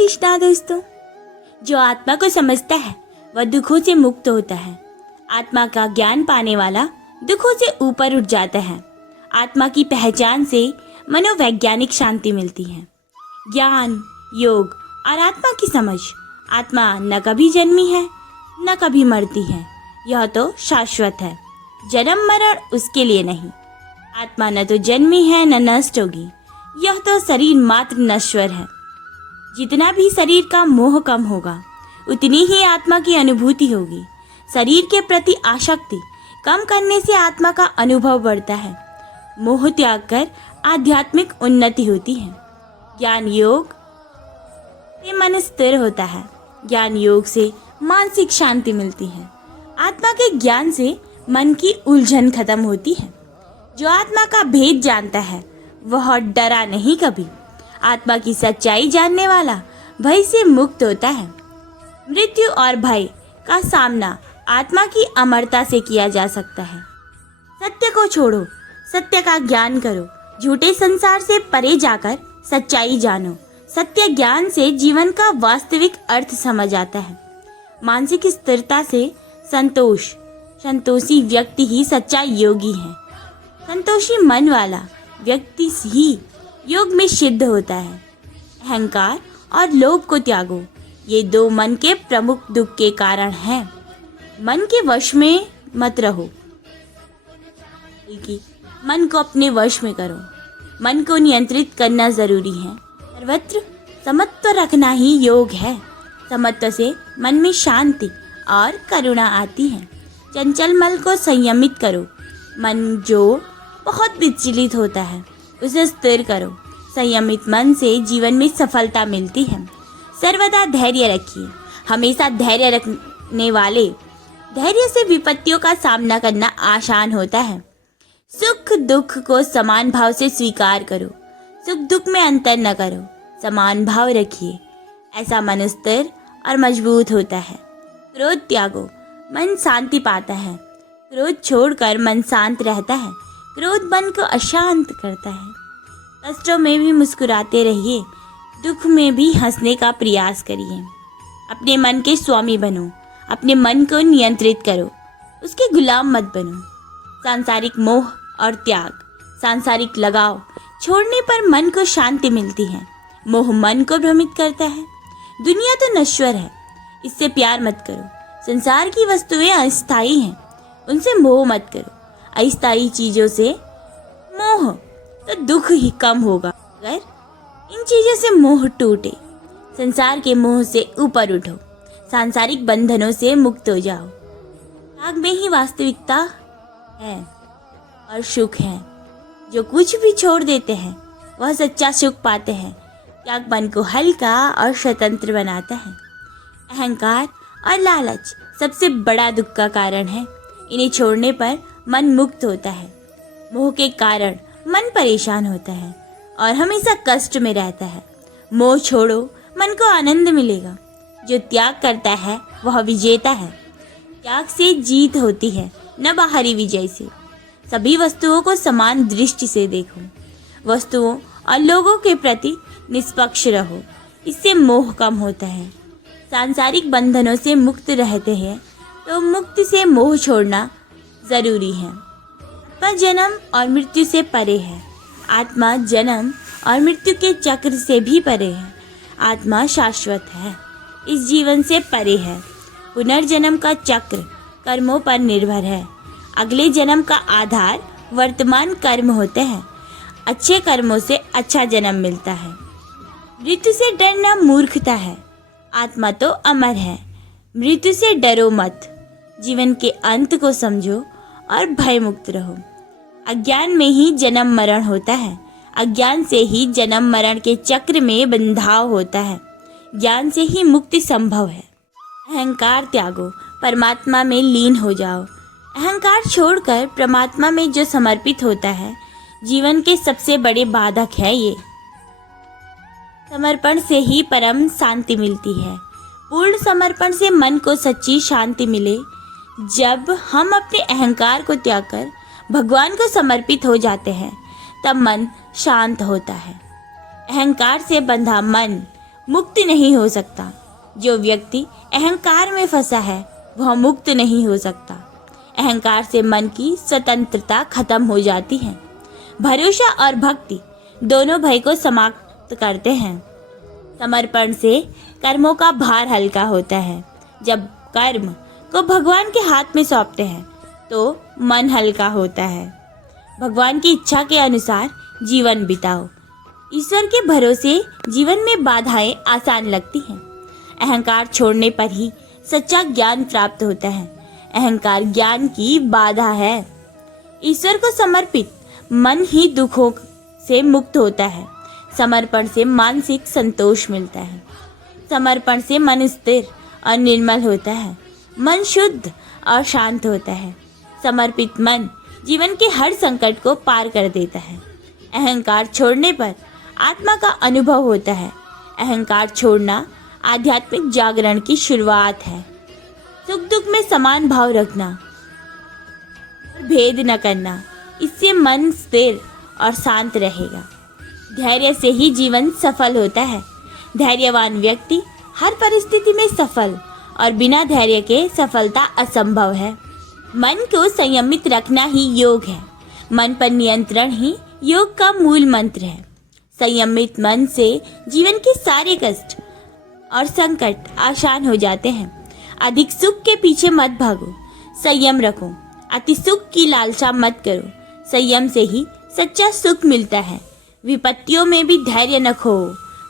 कृष्णा दोस्तों। जो आत्मा को समझता है वह दुखों से मुक्त होता है। आत्मा का ज्ञान पाने वाला दुखों से ऊपर उठ जाता है। आत्मा की पहचान से मनोवैज्ञानिक शांति मिलती है। ज्ञान, योग और आत्मा की समझ। आत्मा न कभी जन्मी है न कभी मरती है, यह तो शाश्वत है। जन्म मरण उसके लिए नहीं। आत्मा न तो जन्मी है न नष्ट होगी, यह तो शरीर मात्र नश्वर है। जितना भी शरीर का मोह कम होगा उतनी ही आत्मा की अनुभूति होगी। शरीर के प्रति आसक्ति कम करने से आत्मा का अनुभव बढ़ता है। मोह त्याग कर आध्यात्मिक उन्नति होती है। ज्ञान योग से मन स्थिर होता है। ज्ञान योग से मानसिक शांति मिलती है। आत्मा के ज्ञान से मन की उलझन खत्म होती है। जो आत्मा का भेद जानता है वह डरा नहीं कभी। आत्मा की सच्चाई जानने वाला भय से मुक्त होता है। मृत्यु और भय का सामना आत्मा की अमरता से किया जा सकता है। सत्य को छोड़ो, सत्य का ज्ञान करो। झूठे संसार से परे जाकर सच्चाई जानो। सत्य ज्ञान से जीवन का वास्तविक अर्थ समझ आता है। मानसिक स्थिरता से संतोषी व्यक्ति ही सच्चा योगी है। संतोषी मन वाला व्यक्ति ही योग में सिद्ध होता है। अहंकार और लोभ को त्यागो, ये दो मन के प्रमुख दुख के कारण हैं। मन के वश में मत रहो, बल्कि मन को अपने वश में करो। मन को नियंत्रित करना जरूरी है। सर्वत्र समत्व रखना ही योग है। समत्व से मन में शांति और करुणा आती है। चंचल मन को संयमित करो। मन जो बहुत विचलित होता है उसे स्थिर करो। संयमित मन से जीवन में सफलता मिलती है। सर्वदा धैर्य रखिए। हमेशा धैर्य रखने वाले धैर्य से विपत्तियों का सामना करना आसान होता है। सुख दुख को समान भाव से स्वीकार करो। सुख दुख में अंतर न करो, समान भाव रखिए। ऐसा मन स्थिर और मजबूत होता है। क्रोध त्यागो, मन शांति पाता है। क्रोध छोड़कर मन शांत रहता है। क्रोध मन को अशांत करता है। कष्टों में भी मुस्कुराते रहिए, दुख में भी हंसने का प्रयास करिए। अपने मन के स्वामी बनो। अपने मन को नियंत्रित करो, उसके गुलाम मत बनो। सांसारिक मोह और त्याग, सांसारिक लगाव छोड़ने पर मन को शांति मिलती है। मोह मन को भ्रमित करता है। दुनिया तो नश्वर है, इससे प्यार मत करो। संसार की वस्तुएं अस्थायी हैं, उनसे मोह मत करो। अस्थायी चीजों से मोह तो दुख ही कम होगा। अगर इन चीजों से मोह टूटे, संसार के मोह से ऊपर उठो, सांसारिक बंधनों से मुक्त हो जाओ। त्याग में ही वास्तविकता है और सुख है। जो कुछ भी छोड़ देते हैं वह सच्चा सुख पाते हैं। त्याग मन को हल्का और स्वतंत्र बनाता है। अहंकार और लालच सबसे बड़ा दुख का कारण है। इन्हें छोड़ने पर मन मुक्त होता है। मोह के कारण मन परेशान होता है और हमेशा कष्ट में रहता है। मोह छोड़ो, मन को आनंद मिलेगा। जो त्याग करता है वह विजेता है। त्याग से जीत होती है, न बाहरी विजय से। सभी वस्तुओं को समान दृष्टि से देखो। वस्तुओं और लोगों के प्रति निष्पक्ष रहो, इससे मोह कम होता है। सांसारिक बंधनों से मुक्त रहते हैं तो मुक्ति से मोह छोड़ना जरूरी है। आत्मा जन्म और मृत्यु से परे है। आत्मा जन्म और मृत्यु के चक्र से भी परे है। आत्मा शाश्वत है, इस जीवन से परे है। पुनर्जन्म का चक्र कर्मों पर निर्भर है। अगले जन्म का आधार वर्तमान कर्म होते हैं। अच्छे कर्मों से अच्छा जन्म मिलता है। मृत्यु से डरना मूर्खता है। आत्मा तो अमर है। मृत्यु से डरो मत। जीवन के अंत को समझो और भय मुक्त रहो। अज्ञान में ही जन्म मरण होता है। अज्ञान से ही जन्म मरण के चक्र में बंधाव होता है। ज्ञान से ही मुक्ति संभव है। अहंकार त्यागो, परमात्मा में लीन हो जाओ। अहंकार छोड़कर परमात्मा में जो समर्पित होता है, जीवन के सबसे बड़े बाधक है ये। समर्पण से ही परम शांति मिलती है। पूर्ण समर्पण से मन को सच्ची शांति मिले। जब हम अपने अहंकार को त्याग कर भगवान को समर्पित हो जाते हैं तब मन शांत होता है। अहंकार से बंधा मन मुक्त नहीं हो सकता। जो व्यक्ति अहंकार में फंसा है वह मुक्त नहीं हो सकता। अहंकार से मन की स्वतंत्रता खत्म हो जाती है। भरोसा और भक्ति दोनों भय को समाप्त करते हैं। समर्पण से कर्मों का भार हल्का होता है। जब कर्म को भगवान के हाथ में सौंपते हैं तो मन हल्का होता है। भगवान की इच्छा के अनुसार जीवन बिताओ। ईश्वर के भरोसे जीवन में बाधाएं आसान लगती हैं। अहंकार छोड़ने पर ही सच्चा ज्ञान प्राप्त होता है। अहंकार ज्ञान की बाधा है। ईश्वर को समर्पित मन ही दुखों से मुक्त होता है। समर्पण से मानसिक संतोष मिलता है। समर्पण से मन स्थिर और निर्मल होता है। मन शुद्ध और शांत होता है। समर्पित मन जीवन के हर संकट को पार कर देता है। अहंकार छोड़ने पर आत्मा का अनुभव होता है। अहंकार छोड़ना आध्यात्मिक जागरण की शुरुआत है। सुख दुख में समान भाव रखना और भेद न करना, इससे मन स्थिर और शांत रहेगा। धैर्य से ही जीवन सफल होता है। धैर्यवान व्यक्ति हर परिस्थिति में सफल और बिना धैर्य के सफलता असंभव है। मन को संयमित रखना ही योग है। मन पर नियंत्रण ही योग का मूल मंत्र है। संयमित मन से जीवन के सारे कष्ट और संकट आसान हो जाते हैं। अधिक सुख के पीछे मत भागो, संयम रखो। अति सुख की लालसा मत करो। संयम से ही सच्चा सुख मिलता है। विपत्तियों में भी धैर्य न खो।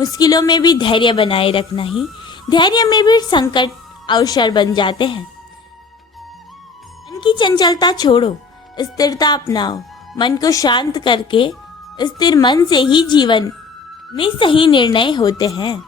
मुश्किलों में भी धैर्य बनाए रखना ही धैर्य में भी संकट अवसर बन जाते हैं। मन की चंचलता छोड़ो, स्थिरता अपनाओ। मन को शांत करके स्थिर मन से ही जीवन में सही निर्णय होते हैं।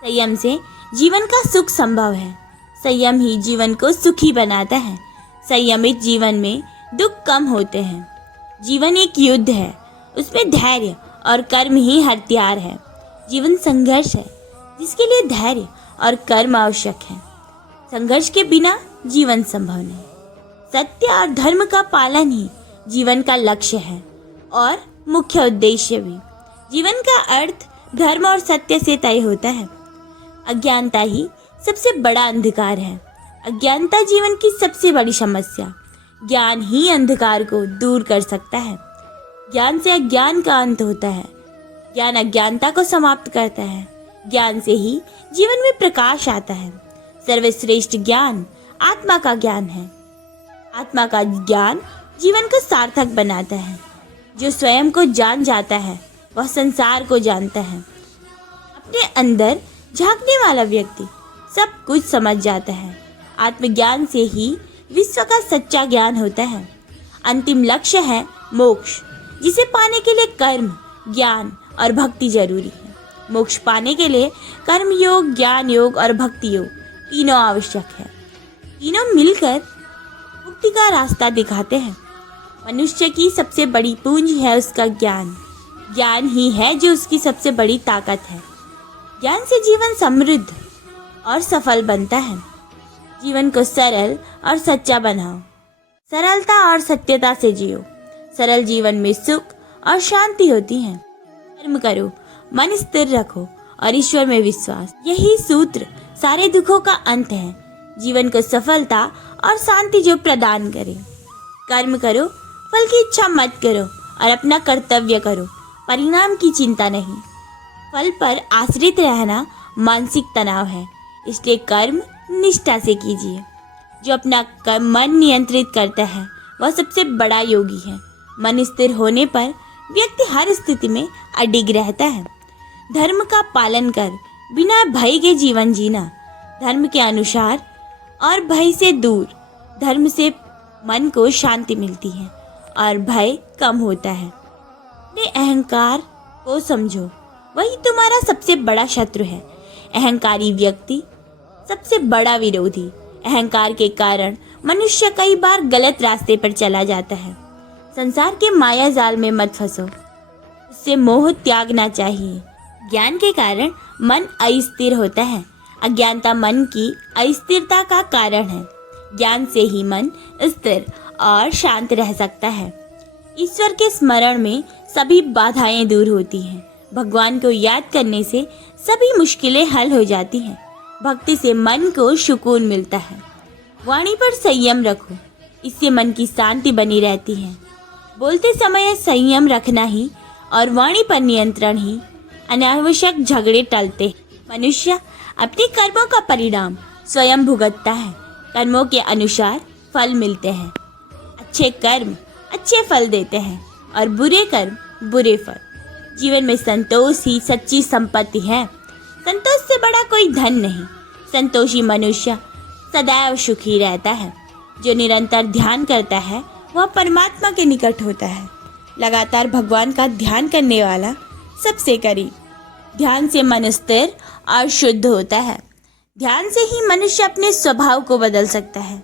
संयम से जीवन का सुख संभव है। संयम ही जीवन को सुखी बनाता है। संयमित जीवन में दुख कम होते हैं। जीवन एक युद्ध है, उसमें धैर्य और कर्म ही हथियार है। जीवन संघर्ष है, जिसके लिए धैर्य और कर्म आवश्यक है। संघर्ष के बिना जीवन संभव नहीं। सत्य और धर्म का पालन ही जीवन का लक्ष्य है और मुख्य उद्देश्य भी। जीवन का अर्थ धर्म और सत्य से तय होता है। अज्ञानता ही सबसे बड़ा अंधकार है। अज्ञानता जीवन की सबसे बड़ी समस्या। ज्ञान ही अंधकार को दूर कर सकता है। ज्ञान से अज्ञान का अंत होता है। ज्ञान अज्ञानता को समाप्त करता है। ज्ञान से ही जीवन में प्रकाश आता है। सर्वश्रेष्ठ ज्ञान आत्मा का ज्ञान है। आत्मा का ज्ञान जीवन को सार्थक बनाता है। जो स्वयं को जान जाता है वह संसार को जानता है। अपने अंदर झांकने वाला व्यक्ति सब कुछ समझ जाता है। आत्मज्ञान से ही विश्व का सच्चा ज्ञान होता है। अंतिम लक्ष्य है मोक्ष, जिसे पाने के लिए कर्म, ज्ञान और भक्ति जरूरी है। मोक्ष पाने के लिए कर्म योग, ज्ञान योग और भक्ति योग तीनों आवश्यक है। तीनों मिलकर मुक्ति का रास्ता दिखाते हैं। मनुष्य की सबसे बड़ी पूंजी है उसका ज्ञान। ज्ञान ही है जो उसकी सबसे बड़ी ताकत है। ज्ञान से जीवन समृद्ध और सफल बनता है। जीवन को सरल और सच्चा बनाओ। सरलता और सत्यता से जियो। सरल जीवन में सुख और शांति होती है। कर्म करो, मन स्थिर रखो और ईश्वर में विश्वास। यही सूत्र सारे दुखों का अंत है। जीवन को सफलता और शांति जो प्रदान करे। कर्म करो, फल की इच्छा मत करो और अपना कर्तव्य करो। परिणाम की चिंता नहीं। फल पर आश्रित रहना मानसिक तनाव है, इसलिए कर्म निष्ठा से कीजिए। जो अपना मन नियंत्रित करता है वह सबसे बड़ा योगी है। मन स्थिर होने पर व्यक्ति हर स्थिति में अडिग रहता है। धर्म का पालन कर बिना भय के जीवन जीना। धर्म के अनुसार और भय से दूर। धर्म से मन को शांति मिलती है और भय कम होता है। अपने अहंकार को समझो, वही तुम्हारा सबसे बड़ा शत्रु है। अहंकारी व्यक्ति सबसे बड़ा विरोधी। अहंकार के कारण मनुष्य कई बार गलत रास्ते पर चला जाता है। संसार के माया जाल में मत फंसो, उससे मोह त्यागना चाहिए। ज्ञान के कारण मन अस्थिर होता है। अज्ञानता मन की अस्थिरता का कारण है। ज्ञान से ही मन स्थिर और शांत रह सकता है। ईश्वर के स्मरण में सभी बाधाएं दूर होती हैं। भगवान को याद करने से सभी मुश्किलें हल हो जाती हैं। भक्ति से मन को सुकून मिलता है। वाणी पर संयम रखो, इससे मन की शांति बनी रहती है। बोलते समय संयम रखना ही और वाणी पर नियंत्रण ही अनावश्यक झगड़े टलते हैं। मनुष्य अपने कर्मों का परिणाम स्वयं भुगतता है। कर्मों के अनुसार फल मिलते हैं। अच्छे कर्म अच्छे फल देते हैं और बुरे कर्म बुरे फल। जीवन में संतोष ही सच्ची संपत्ति है। संतोष से बड़ा कोई धन नहीं। संतोषी मनुष्य सदैव सुखी रहता है। जो निरंतर ध्यान करता है वह परमात्मा के निकट होता है। लगातार भगवान का ध्यान करने वाला सबसे करीब। ध्यान से मन स्थिर और शुद्ध होता है। ध्यान से ही मनुष्य अपने स्वभाव को बदल सकता है।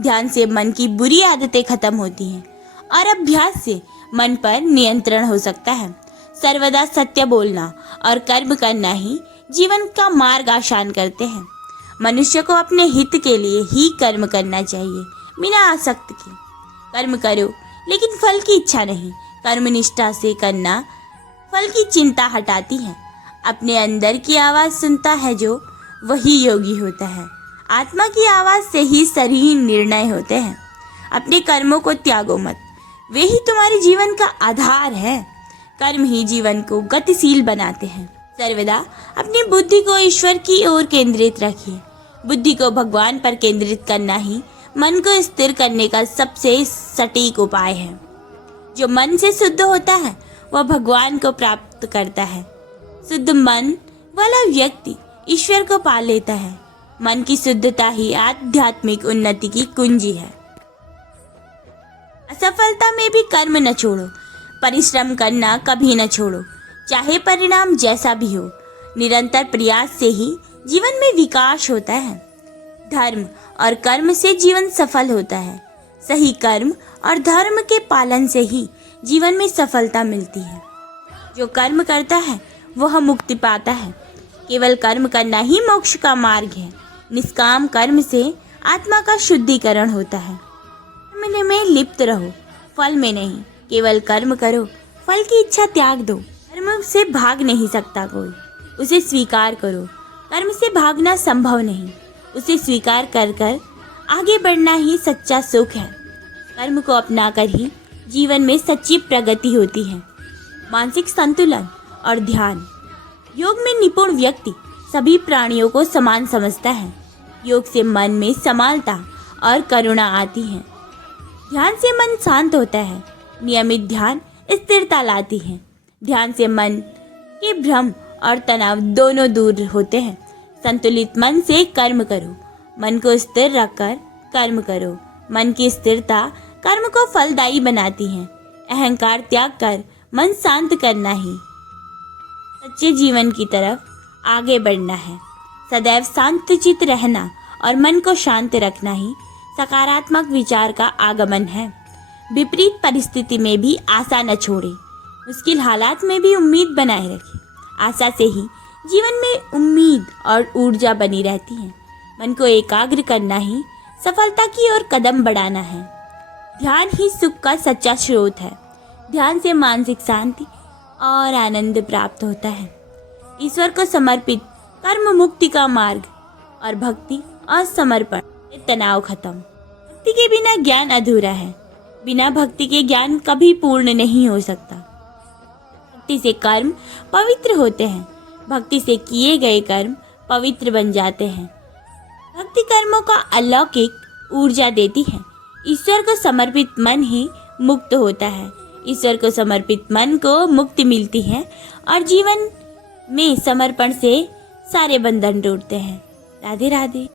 ध्यान से मन की बुरी आदतें खत्म होती हैं और अभ्यास से मन पर नियंत्रण हो सकता है। सर्वदा सत्य बोलना और कर्म करना ही जीवन का मार्ग आसान करते हैं। मनुष्य को अपने हित के लिए ही कर्म करना चाहिए, बिना आसक्त के। कर्म करो लेकिन फल की इच्छा नहीं। कर्मनिष्ठा से करना फल की चिंता हटाती है। अपने अंदर की आवाज़ सुनता है जो, वही योगी होता है। आत्मा की आवाज़ से ही सही निर्णय होते हैं। अपने कर्मों को त्यागो मत, वे ही तुम्हारे जीवन का आधार है। कर्म ही जीवन को गतिशील बनाते हैं। सर्वदा अपनी बुद्धि को ईश्वर की ओर केंद्रित रखिए। बुद्धि को भगवान पर केंद्रित करना ही मन को स्थिर करने का सबसे सटीक उपाय है। जो मन से शुद्ध होता है वह भगवान को प्राप्त करता है। शुद्ध मन वाला व्यक्ति ईश्वर को पा लेता है। मन की शुद्धता ही आध्यात्मिक उन्नति की कुंजी है। असफलता में भी कर्म न छोड़ो। परिश्रम करना कभी न छोड़ो, चाहे परिणाम जैसा भी हो। निरंतर प्रयास से ही जीवन में विकास होता है। धर्म और कर्म से जीवन सफल होता है। सही कर्म और धर्म के पालन से ही जीवन में सफलता मिलती है। जो कर्म करता है वह मुक्ति पाता है। केवल कर्म करना ही मोक्ष का मार्ग है। निष्काम कर्म से आत्मा का शुद्धिकरण होता है। कर्म में लिप्त रहो, फल में नहीं। केवल कर्म करो, फल की इच्छा त्याग दो। कर्म से भाग नहीं सकता कोई, उसे स्वीकार करो। कर्म से भागना संभव नहीं, उसे स्वीकार कर कर आगे बढ़ना ही सच्चा सुख है। कर्म को अपनाकर ही जीवन में सच्ची प्रगति होती है। मानसिक संतुलन और ध्यान। योग में निपुण व्यक्ति सभी प्राणियों को समान समझता है। योग से मन में समानता और करुणा आती है। ध्यान से मन शांत होता है। नियमित ध्यान स्थिरता लाती है। ध्यान से मन के भ्रम और तनाव दोनों दूर होते हैं। संतुलित मन से कर्म करो। मन को स्थिर रखकर कर्म करो। मन की स्थिरता कर्म को फलदायी बनाती है। अहंकार त्याग कर मन शांत करना ही सच्चे जीवन की तरफ आगे बढ़ना है। सदैव शांतचित्त रहना और मन को शांत रखना ही सकारात्मक विचार का आगमन है। विपरीत परिस्थिति में भी आशा न छोड़े। मुश्किल हालात में भी उम्मीद बनाए रखें। आशा से ही जीवन में उम्मीद और ऊर्जा बनी रहती है। मन को एकाग्र करना ही सफलता की ओर कदम बढ़ाना है। ध्यान ही सुख का सच्चा स्रोत है। ध्यान से मानसिक शांति और आनंद प्राप्त होता है। ईश्वर को समर्पित कर्म मुक्ति का मार्ग और भक्ति और समर्पण से तनाव खत्म। भक्ति के बिना ज्ञान अधूरा है। बिना भक्ति के ज्ञान कभी पूर्ण नहीं हो सकता। भक्ति से कर्म पवित्र होते हैं। भक्ति से किए गए कर्म पवित्र बन जाते हैं। भक्ति कर्मों का अलौकिक ऊर्जा देती है। ईश्वर को समर्पित मन ही मुक्त होता है। ईश्वर को समर्पित मन को मुक्ति मिलती है और जीवन में समर्पण से सारे बंधन टूटते हैं। राधे राधे।